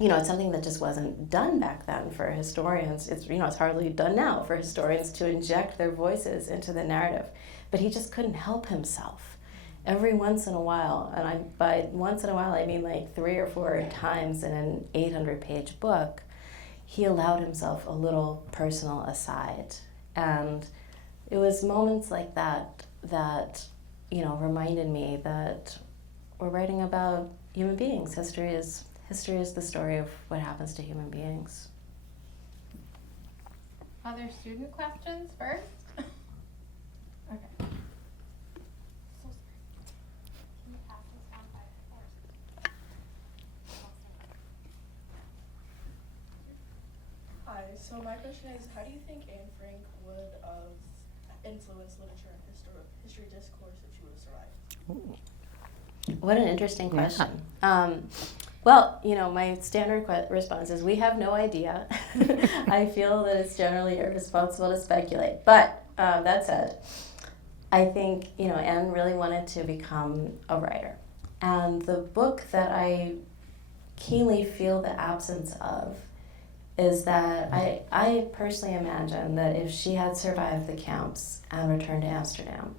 it's something that just wasn't done back then for historians. It's hardly done now for historians to inject their voices into the narrative. But he just couldn't help himself. Every once in a while, and by once in a while I mean like 3 or 4 times in an 800-page book, he allowed himself a little personal aside. And it was moments like that reminded me that we're writing about human beings. History is the story of what happens to human beings. Other student questions first? Okay. So sorry. Can you pass this down by force? Hi, so my question is, how do you think Anne Frank would have influenced literature and history discourse if she would have survived? What an interesting question. Well, my standard response is we have no idea. I feel that it's generally irresponsible to speculate. But that said, I think, Anne really wanted to become a writer. And the book that I keenly feel the absence of is that I personally imagine that if she had survived the camps and returned to Amsterdam,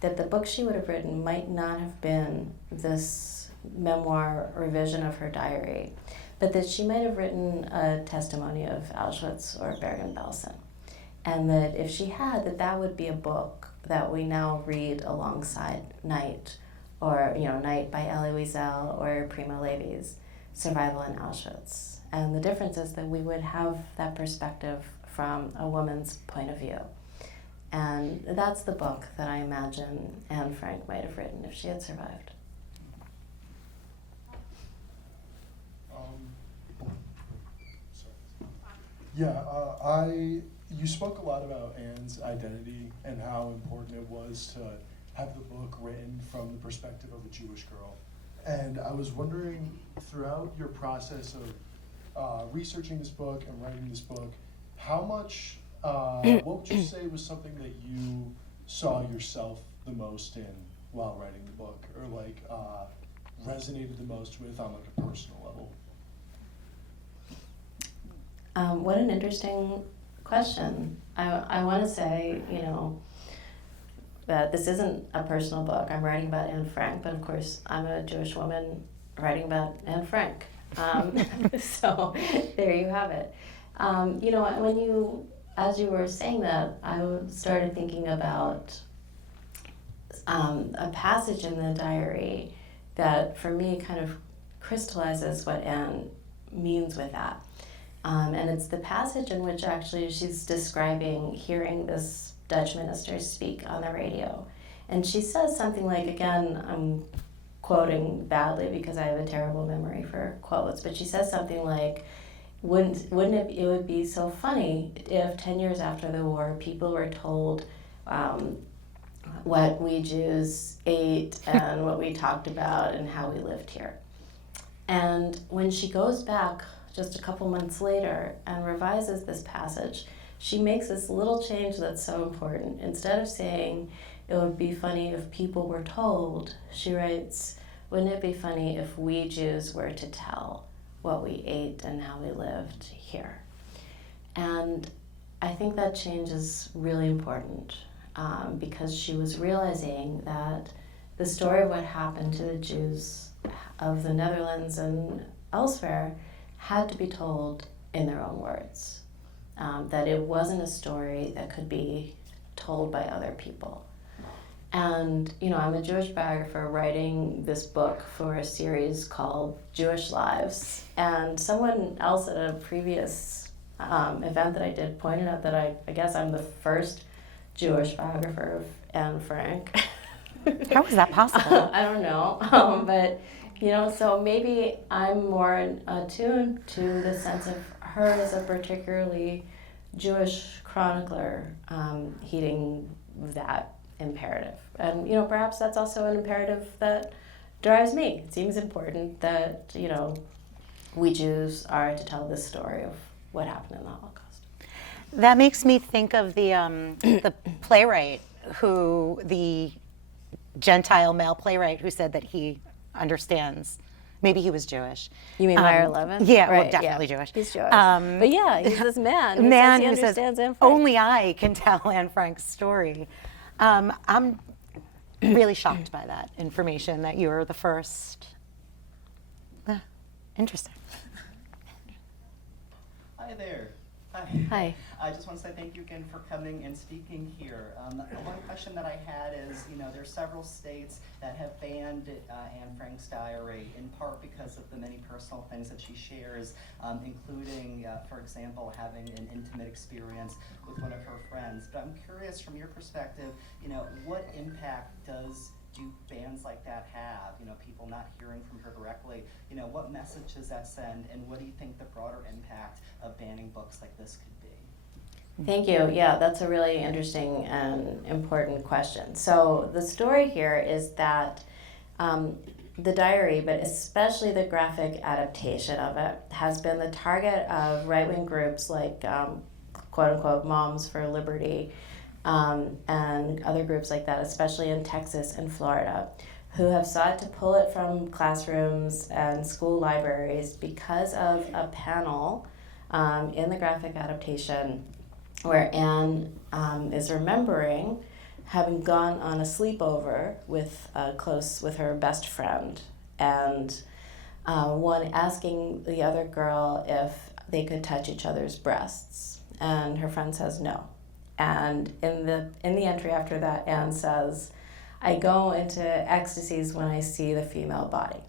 that the book she would have written might not have been this memoir revision of her diary, but that she might have written a testimony of Auschwitz or Bergen-Belsen. And that if she had, that would be a book that we now read alongside Night, or Night by Elie Wiesel or Primo Levi's Survival in Auschwitz. And the difference is that we would have that perspective from a woman's point of view. And that's the book that I imagine Anne Frank might have written if she had survived. You spoke a lot about Anne's identity and how important it was to have the book written from the perspective of a Jewish girl. And I was wondering, throughout your process of researching this book and writing this book, how much, what would you say was something that you saw yourself the most in while writing the book, or resonated the most with on a personal level? What an interesting question. I want to say, that this isn't a personal book. I'm writing about Anne Frank, but of course I'm a Jewish woman writing about Anne Frank. So there you have it. As you were saying that, I started thinking about a passage in the diary that for me kind of crystallizes what Anne means with that. And it's the passage in which actually she's describing hearing this Dutch minister speak on the radio. And she says something like, again, I'm quoting badly because I have a terrible memory for quotes, but she says something like, wouldn't it would be so funny if 10 years after the war people were told what we Jews ate and what we talked about and how we lived here. And when she goes back just a couple months later and revises this passage, she makes this little change that's so important. Instead of saying, it would be funny if people were told, she writes, wouldn't it be funny if we Jews were to tell what we ate and how we lived here? And I think that change is really important because she was realizing that the story of what happened to the Jews of the Netherlands and elsewhere had to be told in their own words. That it wasn't a story that could be told by other people. And, I'm a Jewish biographer writing this book for a series called Jewish Lives. And someone else at a previous event that I did pointed out that I guess I'm the first Jewish biographer of Anne Frank. How is that possible? I don't know. But, so maybe I'm more attuned to the sense of her as a particularly Jewish chronicler heeding that imperative. And, perhaps that's also an imperative that drives me. It seems important that, we Jews are to tell this story of what happened in the Holocaust. That makes me think of the playwright the Gentile male playwright who said that he understands. Maybe he was Jewish. You mean Meyer Levin? Yeah, right, well, definitely Jewish. He's Jewish. But yeah, he's this man who man says he who says, understands Anne Frank. only I can tell Anne Frank's story. I'm really shocked by that information that you're the first. Interesting. Hi there. Hi. I just want to say thank you again for coming and speaking here. One question that I had is, there's several states that have banned Anne Frank's diary, in part because of the many personal things that she shares, including, for example, having an intimate experience with one of her friends. But I'm curious, from your perspective, what impact do bans like that have? People not hearing from her directly. What message does that send, and what do you think the broader impact of banning books like this could be? Thank you. Yeah, that's a really interesting and important question. So the story here is that the diary, but especially the graphic adaptation of it, has been the target of right-wing groups like quote-unquote Moms for Liberty and other groups like that, especially in Texas and Florida, who have sought to pull it from classrooms and school libraries because of a panel in the graphic adaptation where Anne is remembering having gone on a sleepover with her best friend, and one asking the other girl if they could touch each other's breasts, and her friend says no. And in the entry after that, Anne says, I go into ecstasies when I see the female body.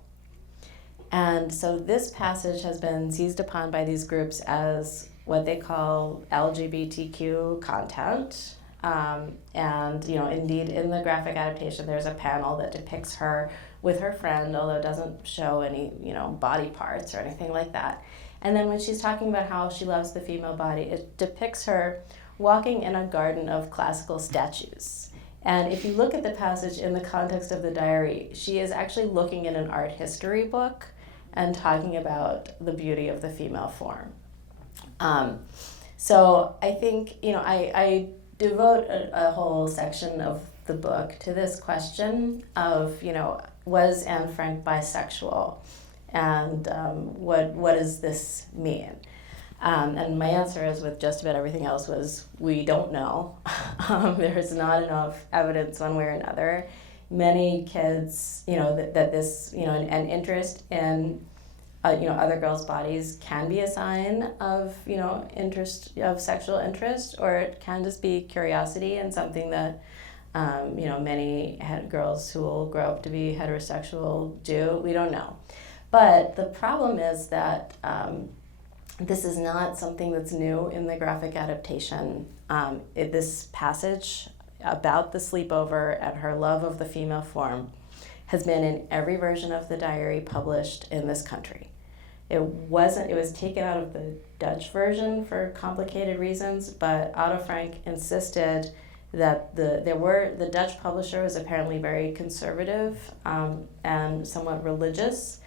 And so this passage has been seized upon by these groups as what they call LGBTQ content. And, indeed, in the graphic adaptation, there's a panel that depicts her with her friend, although it doesn't show any, body parts or anything like that. And then when she's talking about how she loves the female body, it depicts her walking in a garden of classical statues. And if you look at the passage in the context of the diary, she is actually looking in an art history book and talking about the beauty of the female form. So I think, I devote a whole section of the book to this question of, was Anne Frank bisexual? And what does this mean? And my answer, as with just about everything else, was we don't know. There's not enough evidence one way or another. Many kids, that this, an interest in, other girls' bodies can be a sign of, sexual interest, or it can just be curiosity and something that many girls who will grow up to be heterosexual do. We don't know. But the problem is that this is not something that's new in the graphic adaptation. This passage about the sleepover and her love of the female form has been in every version of the diary published in this country. It was taken out of the Dutch version for complicated reasons, but Otto Frank insisted that the Dutch publisher was apparently very conservative and somewhat religious,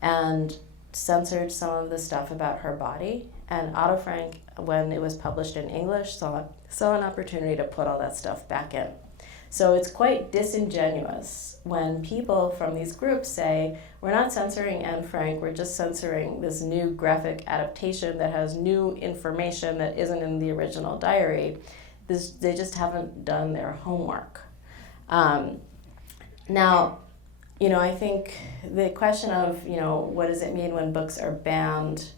and censored some of the stuff about her body. And Otto Frank, when it was published in English, saw an opportunity to put all that stuff back in. So it's quite disingenuous when people from these groups say, we're not censoring Anne Frank, we're just censoring this new graphic adaptation that has new information that isn't in the original diary. They just haven't done their homework. Now, I think the question of, what does it mean when books are banned?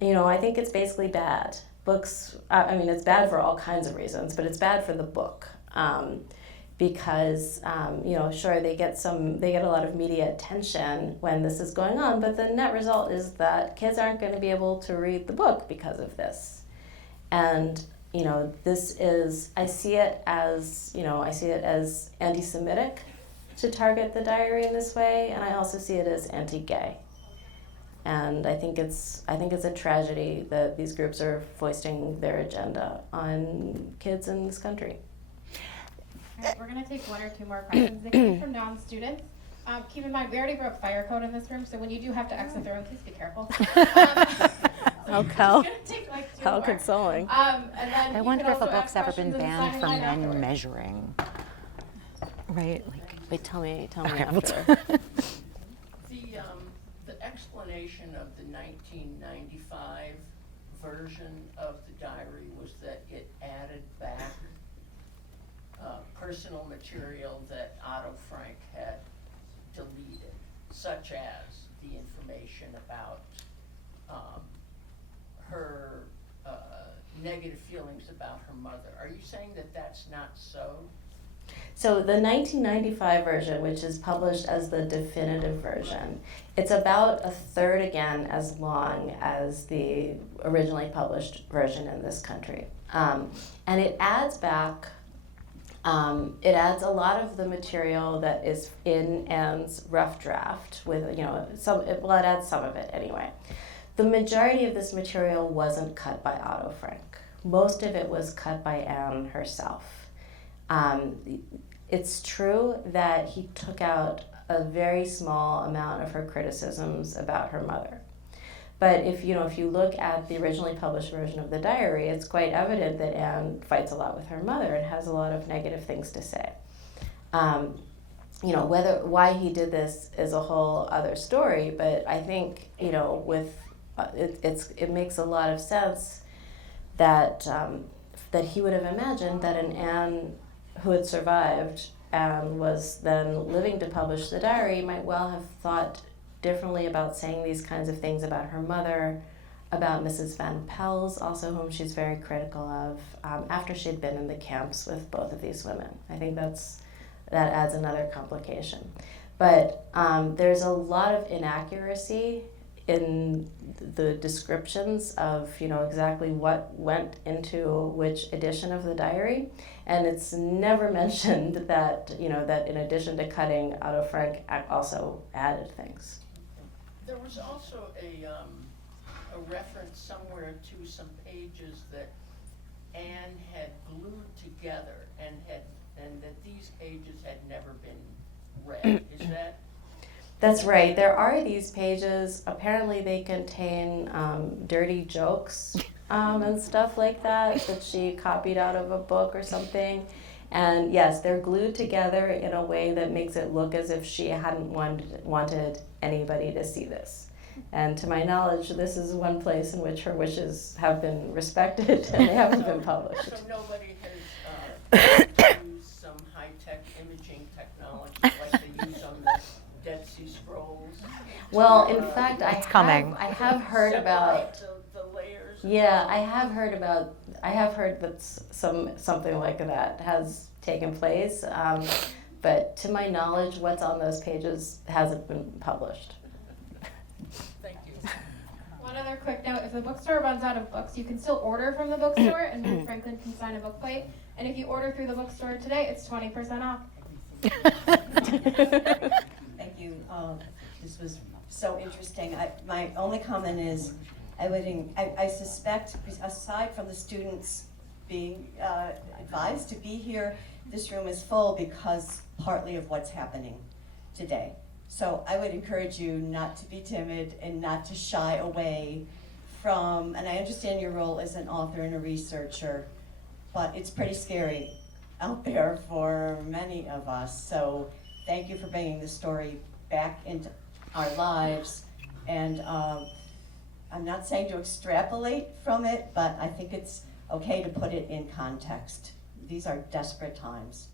I think it's basically bad. Books, it's bad for all kinds of reasons, but it's bad for the book. Because, sure, they get a lot of media attention when this is going on, but the net result is that kids aren't going to be able to read the book because of this. And, I see it as anti-Semitic to target the diary in this way, and I also see it as anti-gay. And I think it's a tragedy that these groups are foisting their agenda on kids in this country. All right, we're going to take one or two more questions. They come from non-students. Keep in mind, we already broke fire code in this room, so when you do have to exit the room, please be careful. How Take like two how more. consoling. And then I you wonder can if a also book's ask ever been questions in the banned sign from line men afterwards. measuring. Right? Wait, tell me Okay, after. The explanation of the 1995 version of the diary was that it added back personal material that Otto Frank had deleted, such as the information about her negative feelings about her mother. Are you saying that that's not so? So the 1995 version, which is published as the definitive version, it's about a third again as long as the originally published version in this country. And it adds back, it adds a lot of the material that is in Anne's rough draft with, it adds some of it anyway. The majority of this material wasn't cut by Otto Frank. Most of it was cut by Anne herself. It's true that he took out a very small amount of her criticisms about her mother. But if you look at the originally published version of the diary, it's quite evident that Anne fights a lot with her mother and has a lot of negative things to say. Why he did this is a whole other story, but I think, it makes a lot of sense that he would have imagined that an Anne who had survived and was then living to publish the diary might well have thought differently about saying these kinds of things about her mother, about Mrs. Van Pels, also whom she's very critical of, after she had been in the camps with both of these women. I think that adds another complication. But there's a lot of inaccuracy in the descriptions of exactly what went into which edition of the diary, and it's never mentioned that that in addition to cutting, Otto Frank also added things. There was also a reference somewhere to some pages that Anne had glued together and that these pages had never been read. Is that? That's right. There are these pages. Apparently they contain dirty jokes and stuff like that she copied out of a book or something. And yes, they're glued together in a way that makes it look as if she hadn't wanted anybody to see this. And to my knowledge, this is one place in which her wishes have been respected and they haven't been published. So nobody has used some high-tech imaging technology like they use on the Dead Sea Scrolls? Well, in fact, I coming. have heard about. The layers. Yeah, I have heard that something like that has taken place. But to my knowledge, what's on those pages hasn't been published. Thank you. One other quick note, if the bookstore runs out of books, you can still order from the bookstore and Ruth Franklin can sign a book plate. And if you order through the bookstore today, it's 20% off. Thank you. This was so interesting. My only comment is, I suspect, aside from the students being advised to be here, this room is full because partly of what's happening today. So I would encourage you not to be timid and not to shy away from, and I understand your role as an author and a researcher, but it's pretty scary out there for many of us. So thank you for bringing the story back into our lives. And I'm not saying to extrapolate from it, but I think it's okay to put it in context. These are desperate times.